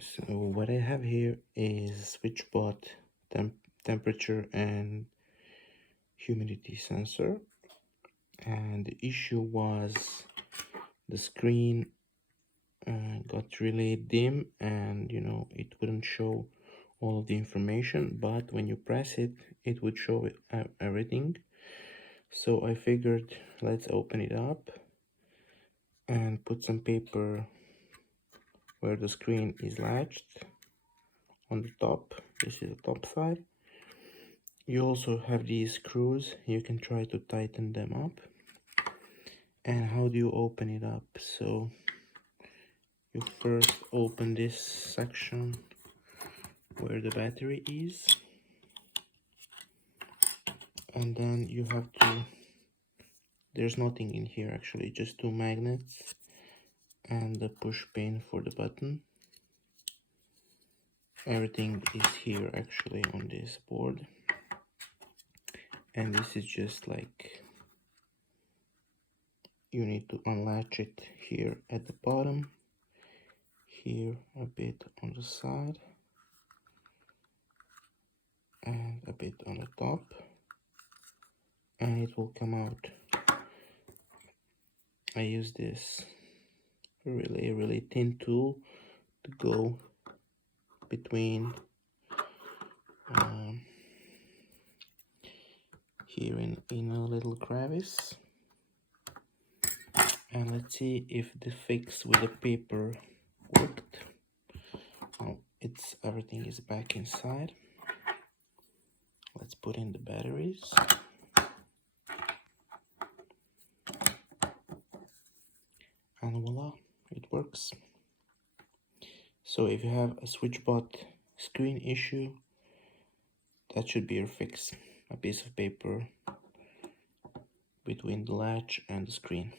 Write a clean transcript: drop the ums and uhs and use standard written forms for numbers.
So what I have here is SwitchBot temperature and humidity sensor, and the issue was the screen got really dim, and it wouldn't show all of the information, but when you press it, it would show everything. So I figured, let's open it up and put some paper where the screen is latched on the top. This is the top side. You also have these screws, you can try to tighten them up. And how do you open it up? So you first open this section where the battery is, and then you have to, there's nothing in here actually, just two magnets and the push pin for the button. Everything is here actually on this board, and this is just like, you need to unlatch it here at the bottom, here a bit on the side, and a bit on the top, and it will come out. I use this really thin tool to go between here in a little crevice. And let's see if the fix with the paper worked. Oh, everything is back inside. Let's put in the batteries. And voila, it works. So if you have a SwitchBot screen issue, that should be your fix. A piece of paper between the latch and the screen.